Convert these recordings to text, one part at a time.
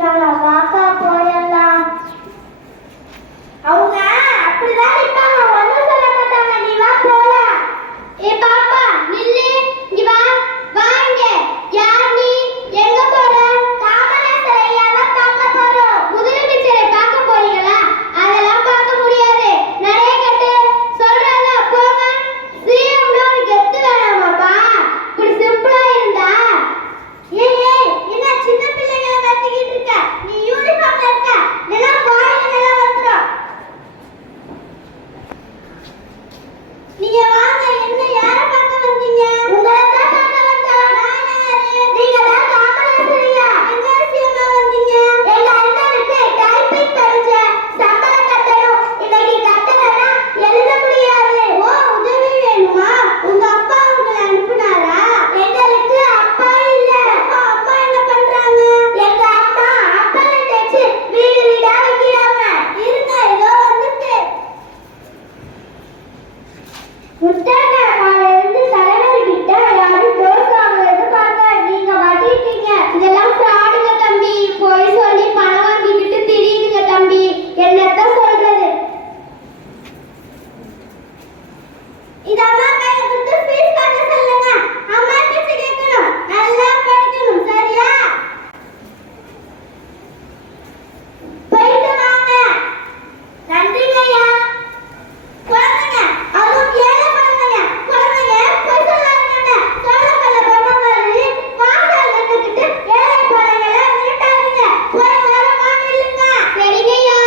இருக்காங்க, வாக்கா போயிடலாம். அவங்க அப்படிதான் இருப்பாங்க, ஒன்றும் சொல்ல மாட்டாங்க. நீ வா போலாம். ஏ பாப்பா நில்லு, இங்க வா. வா இங்க. யார் நீ? எங்க போற? காமராசர் ஐயாவை பார்க்க போறோம். முதலமைச்சரை பார்க்க போறீங்களா? அதெல்லாம் பார்க்க முடியாது. நிறைய கட்டு சொல்றாங்க, போங்க. சிஎம்ல ஒரு கெத்து வேணாமாப்பா? இப்படி சிம்பிளா இருந்தா. ஏய் என்ன சின்ன பிள்ளைகளை கத்திக்கிட்டு இருக்க? நீ யூனிஃபார்ம்ல இருக்க, இல்லைன்னா வாயில நல்லா வந்துடும். நீங்க வாங்க. என்ன யார பார்க்க வந்தீங்க? உங்களை தான் பார்க்க வந்தோம். நான் யாரு? நீங்க தான் காமராசர் ஐயா. என்ன விஷயமா வந்தீங்க? எங்க அண்ணனுக்கு டைப்பிங் பரீட்சை, சம்பளம் கட்டணும். இன்னைக்கு கட்டலன்னா எழுத முடியாது. ஓ, உதவி வேணுமா? உங்க அப்பா உங்களை அனுப்புனாரா? எங்களுக்கு அப்பா இல்ல. அம்மா என்ன பண்றாங்க? எங்க அம்மா அப்பளம் தேய்ச்சு வீடு வீடா வைக்கிறாங்க. இருங்க, ஏதோ வந்துட்டு. முட்டாங்க காலையிலிருந்து தலைவர்கிட்ட யாரும் டோஸ் வாங்குறது பார்க்க நீங்க மாட்டிருக்கீங்க. இதெல்லாம் ஃப்ராடுங்க தம்பி. போய் சொல்லி பணம் வாங்கிக்கிட்டு திரியுதுங்க தம்பி. என்னத்தான் சொல்றது? இது அம்மா கையில கொடுத்து ஃபீஸ் கட்ட சொல்லுங்க. அம்மா பேச்ச கேட்கணும், நல்லா படிக்கணும், சரியா? போயிட்டு வாங்க. நன்றிங்க ஐயா. குழந்தைங்க, அதுவும் ஏழை குழந்தைங்க போய் சொல்லாதீங்க. சோளக்கல்ல பொம்மை மாதிரி வாசல் நின்றுக்கிட்டு ஏழை குழந்தைங்களை விரட்டாதீங்க. போய் ஓரமா நில்லுங்க. சரிங்க ஐயா.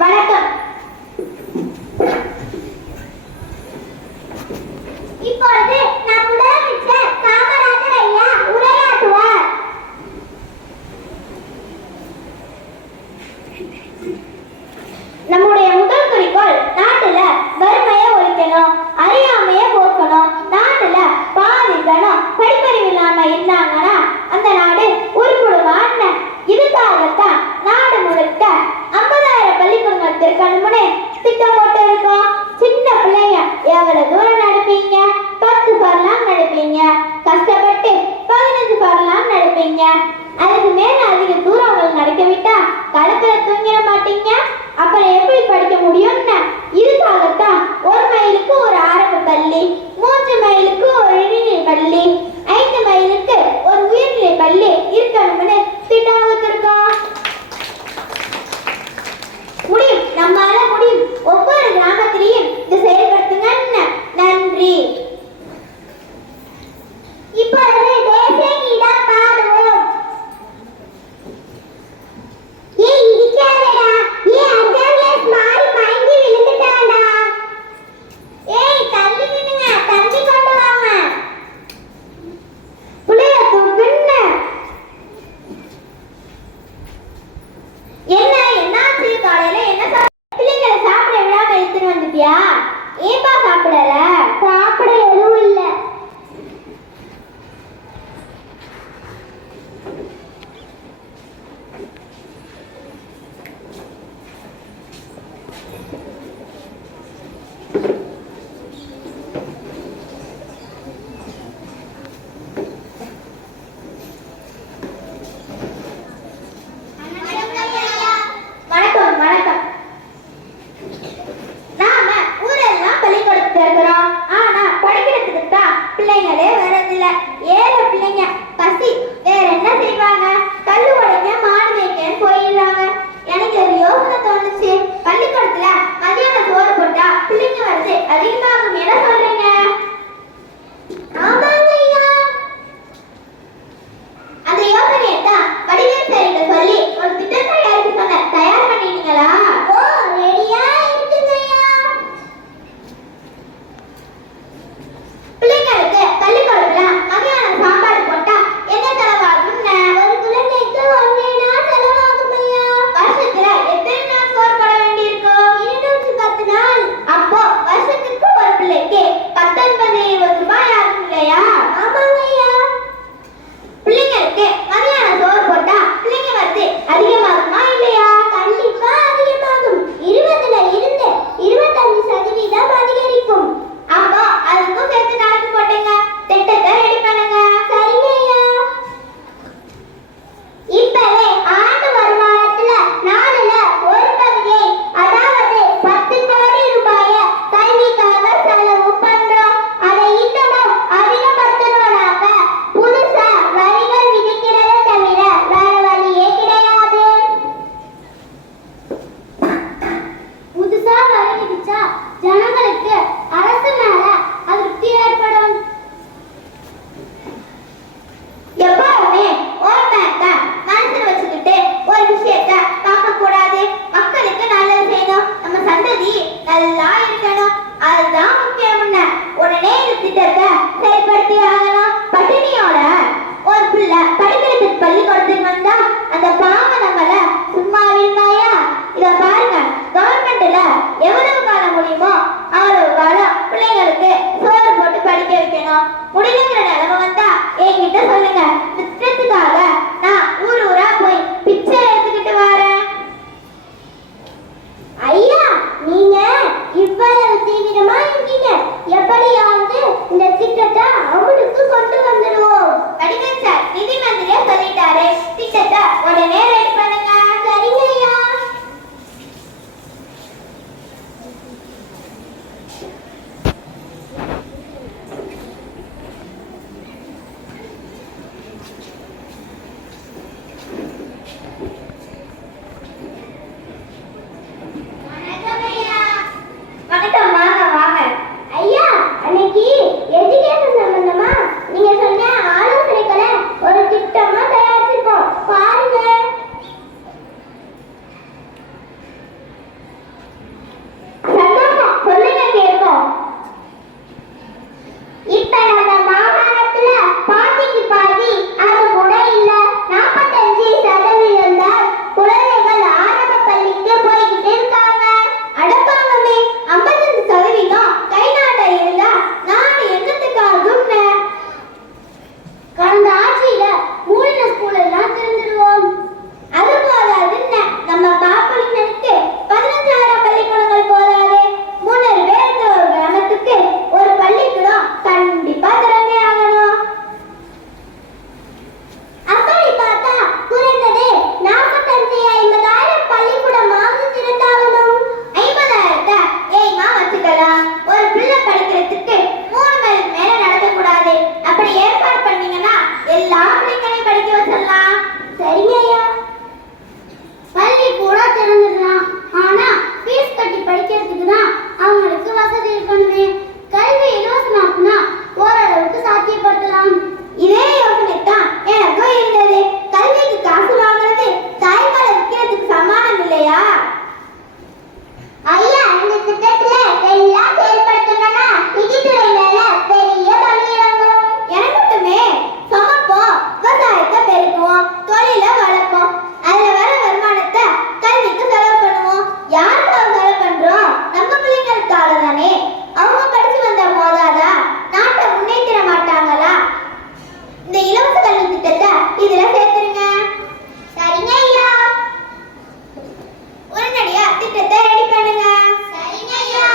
வணக்கம். இப்பொழுது நம் முதலமைச்சர் காமராஜர் ஐயா உரையாற்றுவார். நம்முடைய முதல் குறிக்கோள் நாட்டுல வறுமையை ஒழிக்கணும், அறியாமையை போக்கணும். நாட்டுல பாதி ஜனம் படிப்பறிவு இல்லாம இருந்தாங்கன்னா அந்த நாடு உருப்படுவான்னு இதுக்காகத்தான் திட்டத்தை உடனே ரெடி பண்ணுங்க. சரிங்க ஐயா. வணக்கம், வாங்க வாங்க. ஐயா, அன்னைக்கு எஜுகேஷன் சம்பந்தமா நீங்க சொன்ன ஆலோசனைகளை ஒரு திட்டமா தயாரிச்சிருக்கோம், பாருங்க. சந்தோஷம், சொல்லுங்க கேட்போம். இப்ப நம்ம மாகாணத்துல பாதிக்கு பாதி அது கூட இல்ல 45% தான் குழந்தைகள் ஆரம்ப பள்ளிக்கு போய்கிட்டு இருக்காங்க. அடப்பாங்கமே, 55% கை நாட்ட இருந்தா நாடு என்னத்துக்காகும்னு கடந்த ஆட்சியில மூலின ஸ்கூல் எல்லாம் திறந்துடுவோம். அது போதாதுன்னு நம்ம பாப்பலிங்களுக்கு 15,000 பள்ளிக்கூடங்கள் போதாது. 3 பேருக்கு ஒரு கிராமத்துக்கு ஒரு பள்ளிக்கூடம் கண்டிப்பா திறந்தே ஆகணும். அப்படி பார்த்தா குறைந்தது 45,000-50,000 பள்ளிக்கூடமாவது திறந்தாகணும். 50,000 ஏய்மா வச்சுக்கலாம். ஒரு பிள்ளை படிக்கிறதுக்கு 3 மைலுக்கு மேல நடக்கக்கூடாது. அப்படி ஏற்பாடு பண்ணீங்கன்னா எல்லா பிள்ளைங்களையும் படிக்க வச்சிடலாம். சரிங்க ஐயா. பள்ளி கூட திறந்துடலாம். ஆனா ஃபீஸ் கட்டி படிக்கிறதுக்கு தான் அவங்களுக்கு வசதி இருக்கணுமே. கல்வி இலவசமாக்குனா ஓரளவுக்கு சாத்தியப்படுத்தலாம். இதே யோசனை தான் எனக்கும் இருந்தது. கல்விக்கு காசு வாங்குறது தாய்ப்பாலை விற்கிறதுக்கு சமானம் இல்லையா? ஐயா, இந்த திட்டத்துல எல்லாம் செயல்படுத்தணும்னா நிதித்துறை மேல பெரிய பணி இறங்கும். எனக்குமே சமைப்போம், விவசாயத்தை பெருக்குவோம், தொழிலை வளர்ப்போம். அதுல வர வருமானத்தை கல்விக்கு செலவு பண்ணுவோம். யாருக்காக செலவு பண்றோம்? நம்ம பிள்ளைங்களுக்காக தானே. அவங்க படிச்சு வந்த போதாதா நாட்டை முன்னேற்ற மாட்டாங்களா? இந்த இலவச கல்வி திட்டத்தை இதுல சேர்த்துருங்க. சரிங்க ஐயா. உடனடியா திட்டத்தை ரெடி பண்ணுங்க. சரிங்க ஐயா.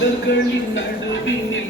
முதல்களின் நடுவினில்